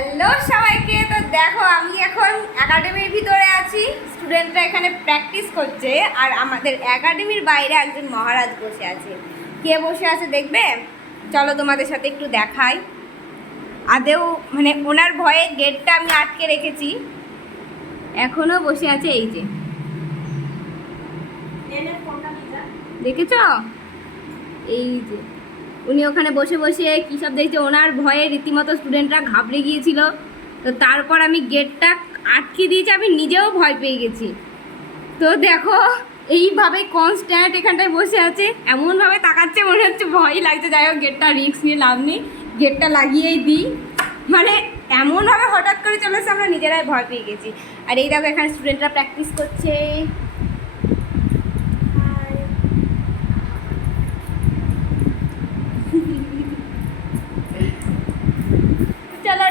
Hello সবাইকে। তো দেখো আমি এখন একাডেমির ভিতরে আছি, স্টুডেন্টরা এখানে প্র্যাকটিস করছে আর আমাদের একাডেমির বাইরে একজন মহারাজ বসে আছে। কে বসে আছে দেখবে? চলো তোমাদের সাথে একটু দেখাই। আদেও মানে ওনার ভয়ে গেটটা আমি আটকে রেখেছি, এখনো বসে আছে। এই যে দেখেছ, এই যে উনি ওখানে বসে বসে কী সব দেখছে। ওনার ভয়ে রীতিমতো স্টুডেন্টরা ঘাবড়ে গিয়েছিল। তো তারপর আমি গেটটা আটকে দিয়েছি, আমি নিজেও ভয় পেয়ে গেছি। তো দেখো এইভাবে কনস্ট্যান্ট এখানটায় বসে আছে, এমনভাবে তাকাচ্ছে মনে হচ্ছে ভয় লাগছে। যাই হোক, গেটটা রিস্ক নিয়ে লাভ নেই, গেটটা লাগিয়েই দিই। মানে এমনভাবে হঠাৎ করে চলে এসে আমরা নিজেরাই ভয় পেয়ে গেছি। আর এই দেখো এখানে স্টুডেন্টরা প্র্যাকটিস করছে। চলো